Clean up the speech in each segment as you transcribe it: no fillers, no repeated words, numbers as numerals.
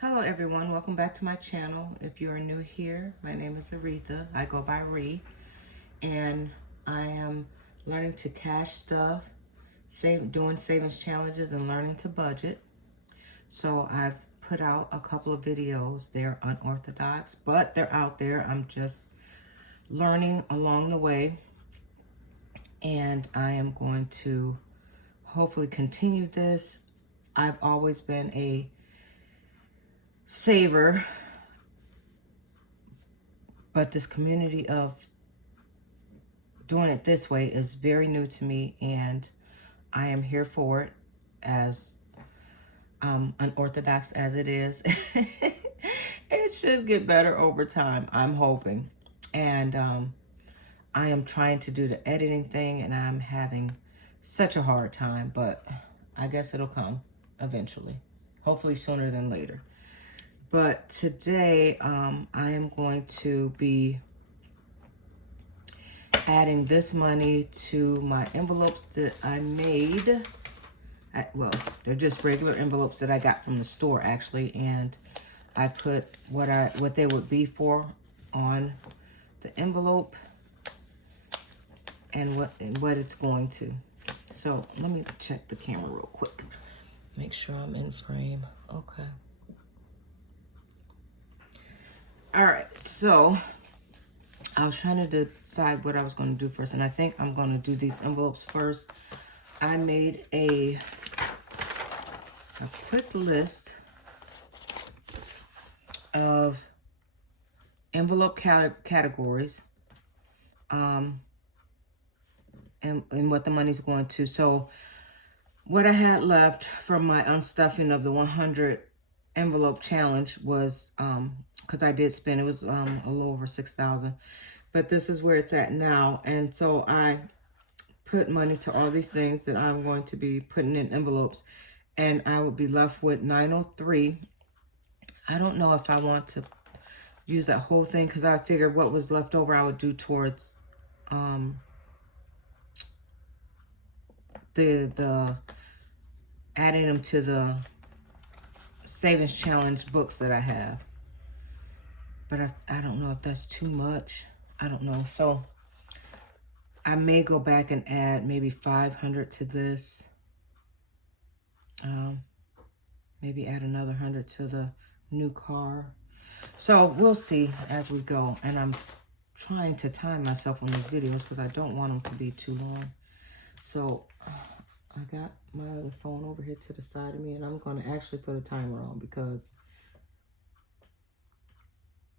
Hello everyone, welcome back to my channel. If you are new here, my name is Aretha. I go by Ree, and I am learning to cash stuff, doing savings challenges and learning to budget. So I've put out a couple of videos. They're unorthodox, but they're out there. I'm just learning along the way, and I am going to hopefully continue this. I've always been a saver, but this community of doing it this way is very new to me, and I am here for it, as unorthodox as it is. It should get better over time, I'm hoping. And I am trying to do the editing thing, and I'm having such a hard time, but I guess it'll come eventually, hopefully sooner than later. But today I am going to be adding this money to my envelopes that I made. Well, they're just regular envelopes that I got from the store, actually, and I put what they would be for on the envelope and what it's going to. So let me check the camera real quick. Make sure I'm in frame. Okay. All right, so I was trying to decide what I was going to do first, and I think I'm going to do these envelopes first. I made a quick list of envelope categories and what the money's going to. So what I had left from my unstuffing of the 100 envelope challenge was, because I did spend, it was a little over $6,000, but this is where it's at now. And so I put money to all these things that I'm going to be putting in envelopes, and I will be left with 903. I don't know if I want to use that whole thing, because I figured what was left over I would do towards the adding them to the savings challenge books that I have. But I don't know if that's too much. I don't know. So I may go back and add maybe 500 to this. Maybe add another 100 to the new car. So we'll see as we go. And I'm trying to time myself on these videos because I don't want them to be too long. So I got my other phone over here to the side of me, and I'm going to actually put a timer on because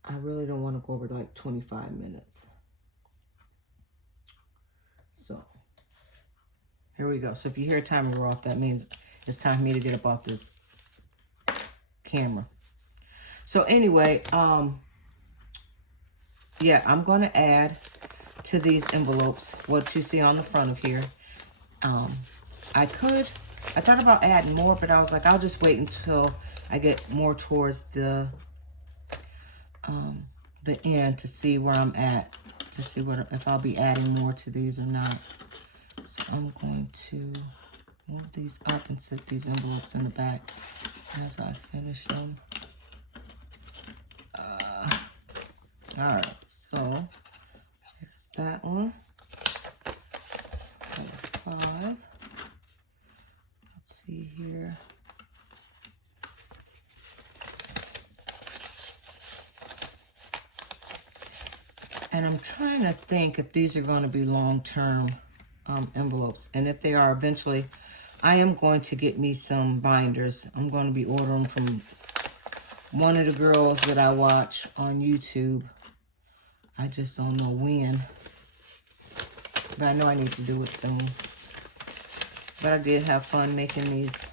I really don't want to go over like 25 minutes. So here we go. So if you hear a timer go off, that means it's time for me to get up off this camera. So anyway, yeah, I'm going to add to these envelopes what you see on the front of here. I thought about adding more, but I was like, I'll just wait until I get more towards the end to see where I'm at, to see if I'll be adding more to these or not. So I'm going to move these up and set these envelopes in the back as I finish them. All right, so here's that one. 5. Let's see here. And I'm trying to think if these are going to be long-term envelopes. And if they are, eventually, I am going to get me some binders. I'm going to be ordering from one of the girls that I watch on YouTube. I just don't know when. But I know I need to do it soon. But I did have fun making these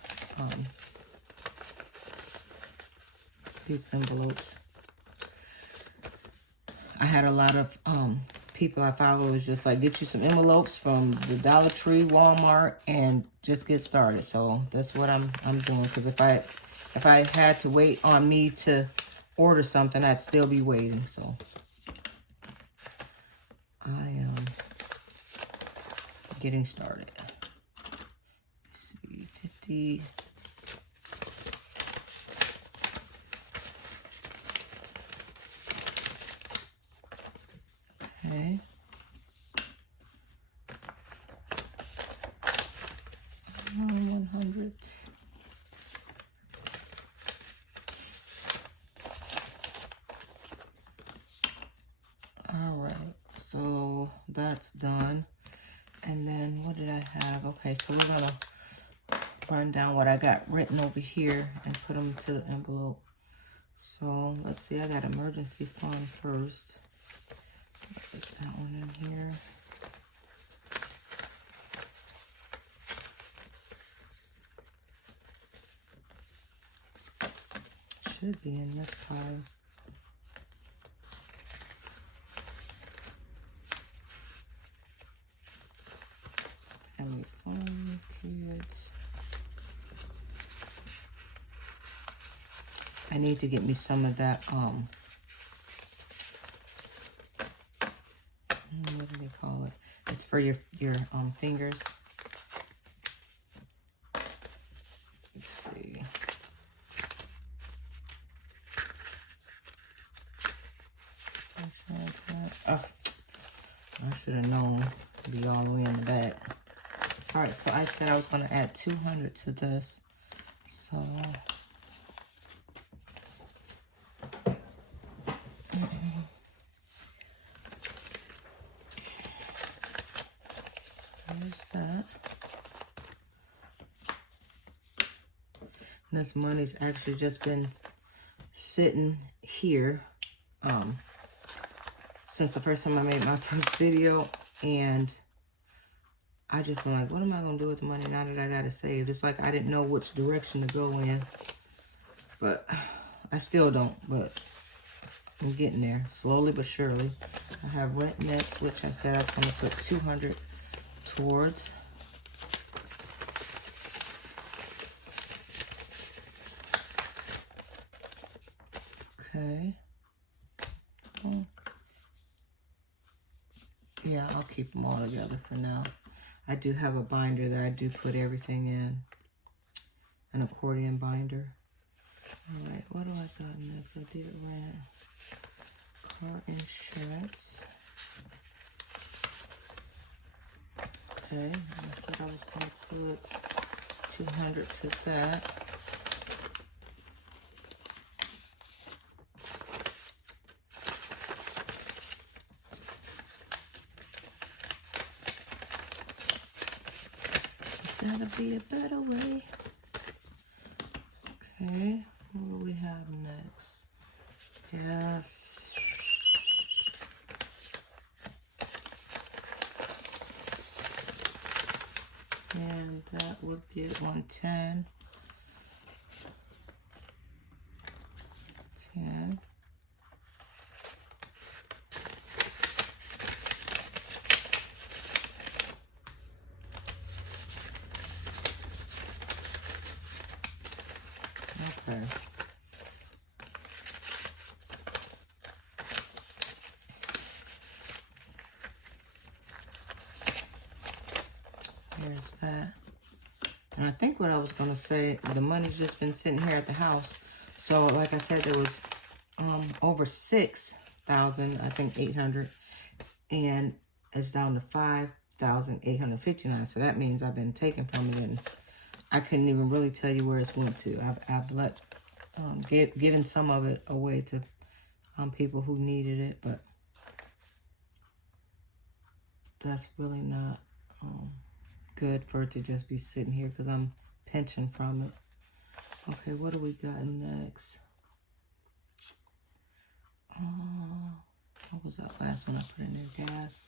envelopes. I had a lot of people I follow was just like, get you some envelopes from the Dollar Tree, Walmart, and just get started. So that's what I'm doing. Because if I had to wait on me to order something, I'd still be waiting. So I am getting started. Let's see, 50. that's done. And then what did I have? Okay, so we're gonna run down what I got written over here and put them to the envelope. So let's see, I got emergency fund first. Put that one in here. Should be in this pile. Family fun, kids. I need to get me some of that, what do they call it? It's for your fingers. Let's see. Oh, I should have known to be all the way in the back. All right, so I said I was going to add 200 to this. So there's that. And this money's actually just been sitting here since the first time I made my first video, and I just been like, what am I gonna do with the money now that I got it saved? It's like I didn't know which direction to go in, but I still don't, but I'm getting there slowly but surely. I have rent next, which I said I was gonna put 200 towards. Okay. Yeah, I'll keep them all together for now. I do have a binder that I do put everything in. An accordion binder. Alright, what do I got next? I did rent. Car insurance. Okay, I said I was going to put 200 to that. Gotta be a better way. Okay, what do we have next? Yes. And that would get 110. 10. Okay. Here's that. And I think what I was going to say, the money's just been sitting here at the house. So like I said, there was over 6,000, I think 800, and it's down to 5,859. So that means I've been taking from it, and I couldn't even really tell you where it's went to. I've let given some of it away to people who needed it, but that's really not good for it to just be sitting here because I'm pinching from it. Okay, what do we got next? What was that last one I put in there? Gas,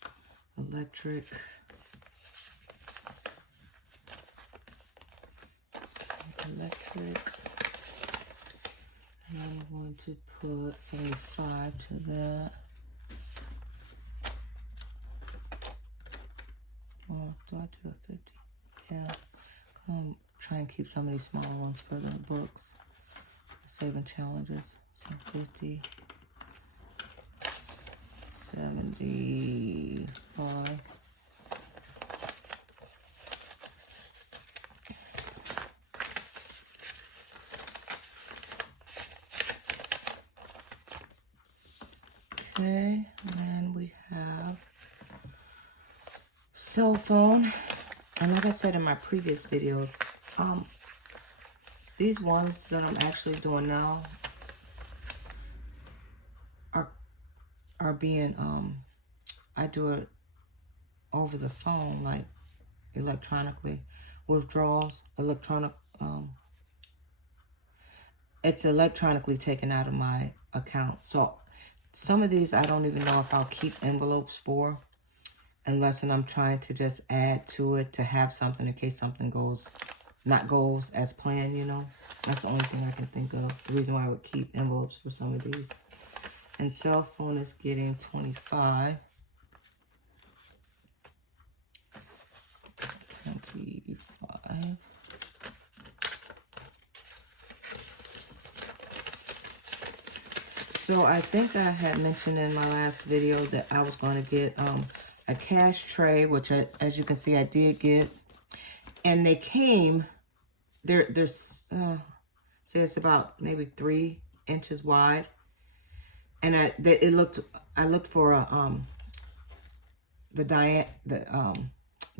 electric. Electric. And I'm going to put 75 to that. Well, do I do a 50? Yeah. I'm trying to keep some of these smaller ones for the books. Saving challenges. So 50. 75. Okay, and we have cell phone. And like I said in my previous videos, these ones that I'm actually doing now are being I do it over the phone, like electronically. Withdrawals, it's electronically taken out of my account. So some of these I don't even know if I'll keep envelopes for, unless I'm trying to just add to it to have something in case something goes as planned, you know. That's the only thing I can think of. The reason why I would keep envelopes for some of these. And cell phone is getting 25. 25. So I think I had mentioned in my last video that I was going to get a cash tray, which as you can see I did get. And they came, there's say it's about maybe 3 inches wide. And I looked for a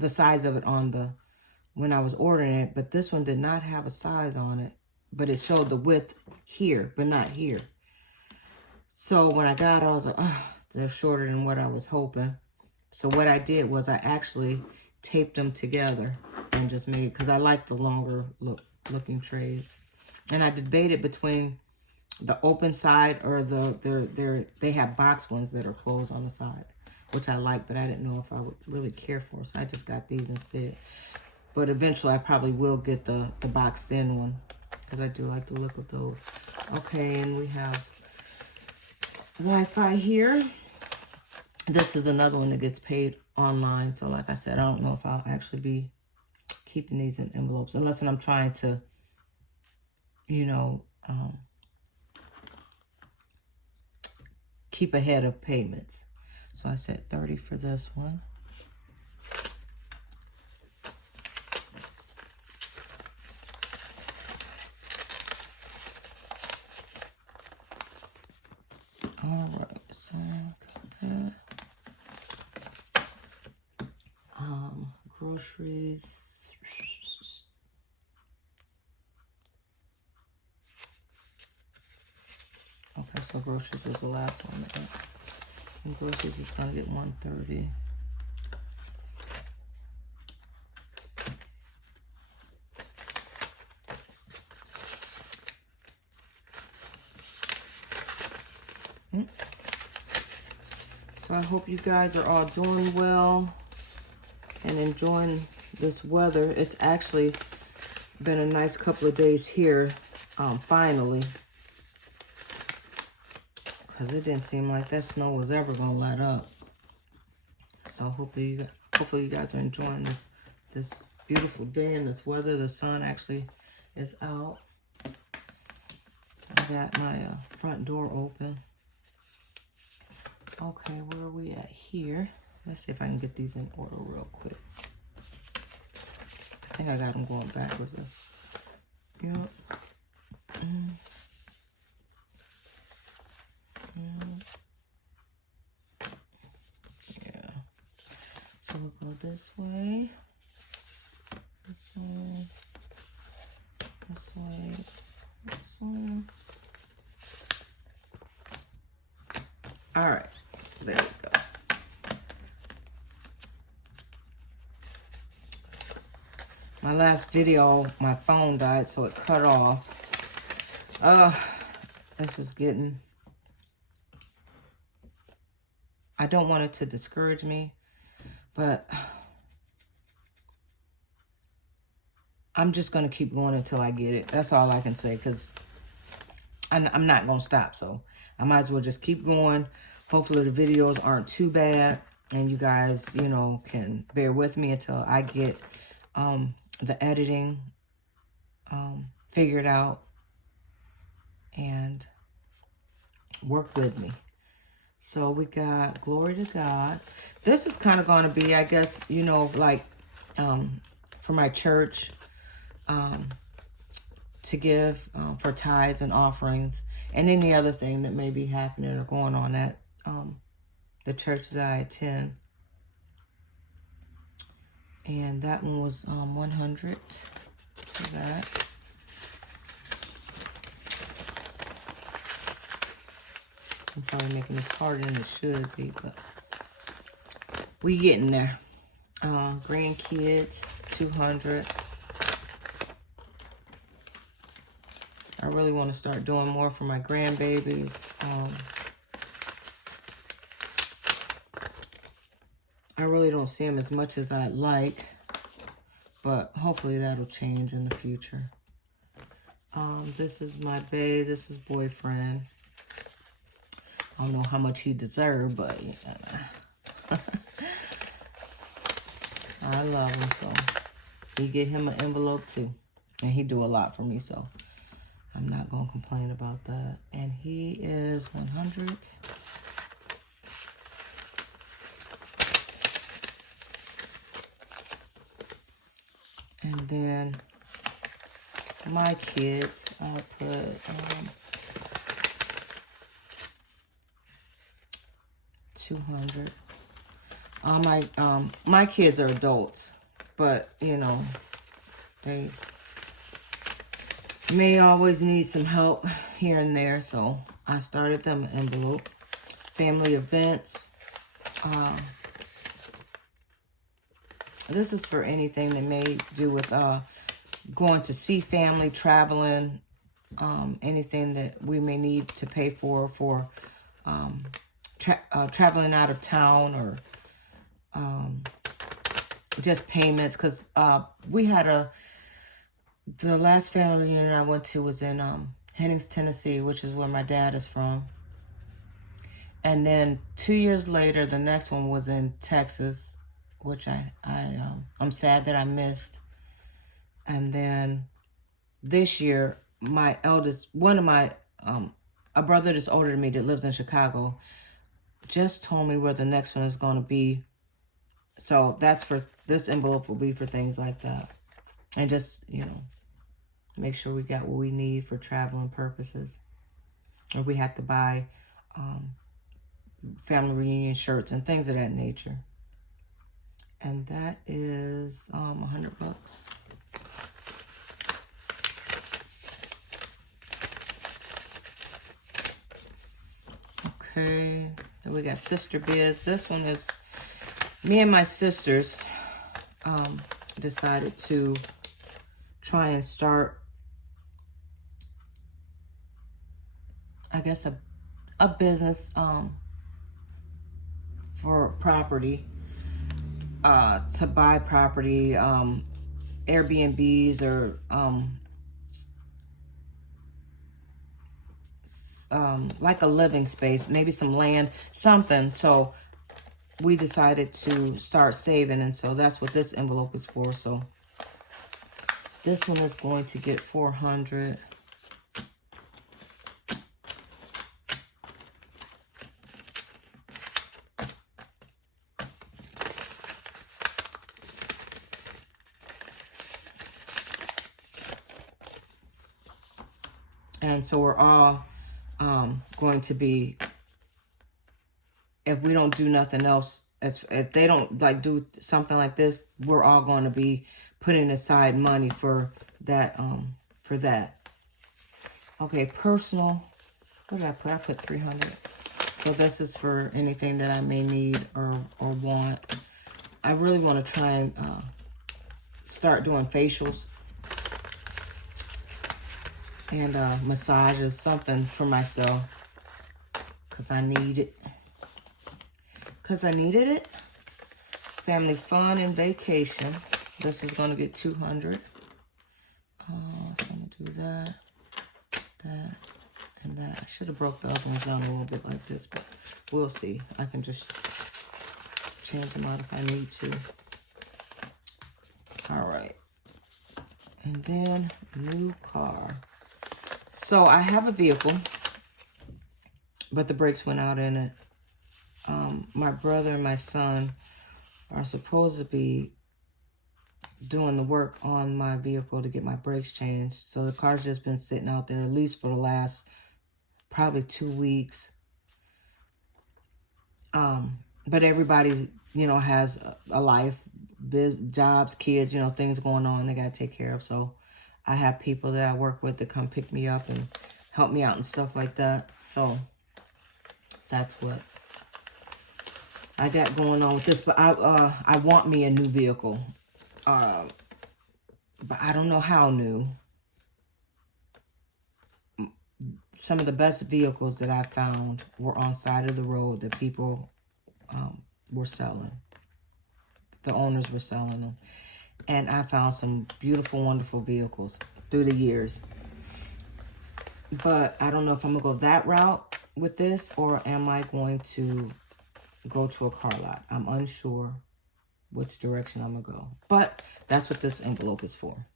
the size of it on when I was ordering it, but this one did not have a size on it, but it showed the width here, but not here. So when I got it, I was like, oh, they're shorter than what I was hoping. So what I did was I actually taped them together and just made, because I like the longer looking trays. And I debated between the open side or they have box ones that are closed on the side, which I like, but I didn't know if I would really care for, so I just got these instead. But eventually I probably will get the boxed in one, because I do like the look of those. Okay, and we have Wi-Fi here. This is another one that gets paid online, so like I said, I don't know if I'll actually be keeping these in envelopes, unless I'm trying to, you know, keep ahead of payments. So I said 30 for this one. All right, so that. Groceries. Okay, so groceries was the last one. And groceries is gonna get 130. So I hope you guys are all doing well and enjoying this weather. It's actually been a nice couple of days here, finally. Because it didn't seem like that snow was ever going to let up. So hopefully you guys are enjoying this beautiful day and this weather. The sun actually is out. I got my front door open. Okay, where are we at here? Let's see if I can get these in order real quick. I think I got them going backwards. Yep. Yeah. So we'll go this way. This way. This way. This way. All right. There we go. My last video, my phone died, so it cut off. This is getting... I don't want it to discourage me, but I'm just going to keep going until I get it. That's all I can say, because I'm not going to stop, so I might as well just keep going. Hopefully the videos aren't too bad, and you guys, you know, can bear with me until I get the editing figured out and work with me. So we got Glory to God. This is kind of going to be, I guess, you know, like for my church to give for tithes and offerings and any other thing that may be happening or going on at the church that I attend. And that one was 100. So that. I'm probably making this harder than it should be, but we getting there. Grandkids, 200. I really want to start doing more for my grandbabies. I really don't see them as much as I'd like, but hopefully that'll change in the future. This is my bae. This is boyfriend. I don't know how much he deserved, but I love him, so we get him an envelope too. And he do a lot for me, so I'm not going to complain about that. And he is 100. And then my kids, I put 200. My kids are adults, but you know, they may always need some help here and there, so I started them an envelope. Family events. This is for anything that may do with going to see family, traveling, anything that we may need to pay for traveling out of town, or just payments, because we had the last family reunion I went to was in Hennings, Tennessee, which is where my dad is from. And then 2 years later, the next one was in Texas, which I'm sad that I missed. And then this year, my eldest, a brother that's older than me that lives in Chicago, just told me where the next one is going to be. So that's for, this envelope will be for things like that. And just, you know, make sure we got what we need for traveling purposes. Or we have to buy family reunion shirts and things of that nature. And that is $100. Okay, then we got Sister Biz. This one is me and my sisters decided to try and start, I guess, a business for property, to buy property, Airbnbs, or like a living space, maybe some land, something. So we decided to start saving, and so that's what this envelope is for. So this one is going to get 400. And so we're all going to be, if we don't do nothing else, if they don't like do something like this, we're all going to be putting aside money for that. Okay, personal. What did I put? I put 300. So this is for anything that I may need or want. I really want to try and start doing facials and massages, something for myself, because I need it. Because I needed it. Family fun and vacation. This is going to get 200. So I'm going to do that, and that. I should have broke the other ones down a little bit like this, but we'll see. I can just change them out if I need to. All right. And then new car. So I have a vehicle, but the brakes went out in it. My brother and my son are supposed to be doing the work on my vehicle to get my brakes changed. So the car's just been sitting out there at least for the last probably 2 weeks. But everybody's, you know, has a life, jobs, kids, you know, things going on they got to take care of. So I have people that I work with to come pick me up and help me out and stuff like that. So that's what I got going on with this. But I want me a new vehicle. But I don't know how new. Some of the best vehicles that I found were on side of the road that people were selling. The owners were selling them. And I found some beautiful, wonderful vehicles through the years. But I don't know if I'm going to go that route with this, or am I going to go to a car lot. I'm unsure which direction I'm going to go. But that's what this envelope is for.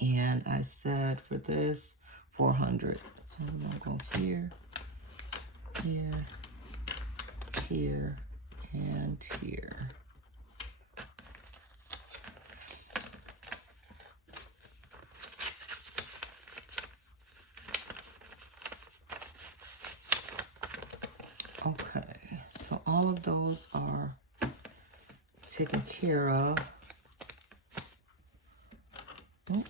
And I said for this, 400. So I'm going to go here, here, here, and here. Okay, so all of those are taken care of. Oh.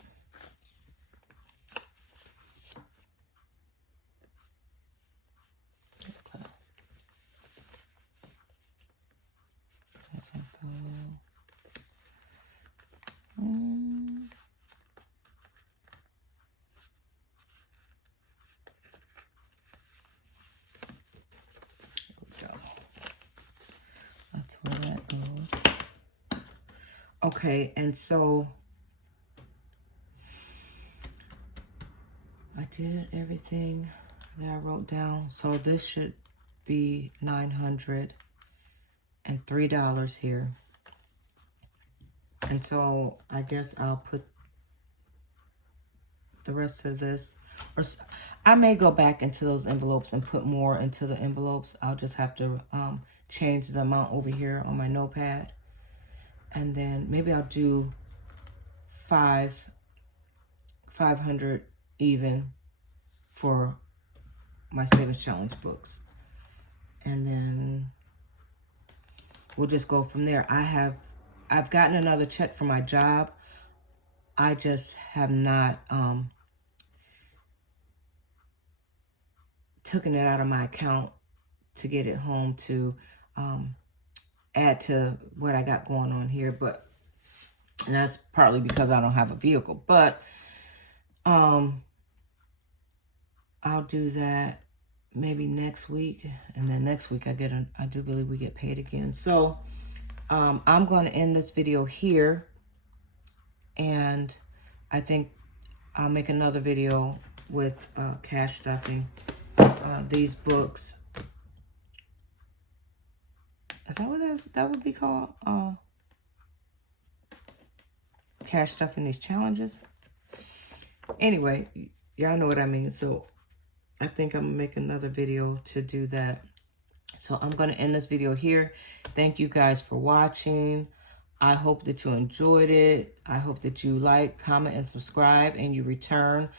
Okay. That's a That's where that goes. Okay, and so I did everything that I wrote down. So this should be $903 here. And so I guess I'll put the rest of this, or I may go back into those envelopes and put more into the envelopes. I'll just have to change the amount over here on my notepad. And then maybe I'll do 500 even for my Savings Challenge books. And then we'll just go from there. I've gotten another check for my job. I just have not taken it out of my account to get it home to add to what I got going on here. But and that's partly because I don't have a vehicle. But I'll do that maybe next week, and then next week I do believe we get paid again. So I'm going to end this video here, and I think I'll make another video with cash stuffing these books. Is that what that would be called? Cash stuffing these challenges. Anyway, y'all know what I mean. So I think I'm gonna make another video to do that. So I'm gonna end this video here. Thank you guys for watching. I hope that you enjoyed it. I hope that you like, comment, and subscribe, and you return.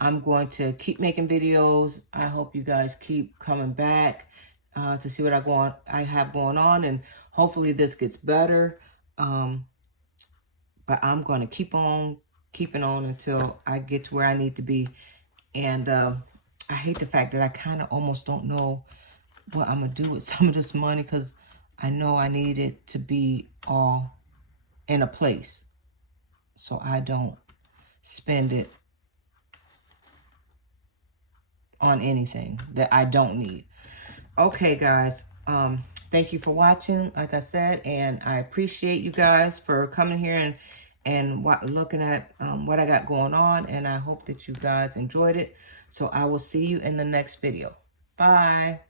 I'm going to keep making videos. I hope you guys keep coming back to see what I have going on, and hopefully this gets better. But I'm going to keep on keeping on until I get to where I need to be. And I hate the fact that I kind of almost don't know what I'm going to do with some of this money, because I know I need it to be all in a place so I don't spend it on anything that I don't need. Okay, guys. Thank you for watching, like I said, and I appreciate you guys for coming here and looking at what I got going on, and I hope that you guys enjoyed it. So I will see you in the next video. Bye.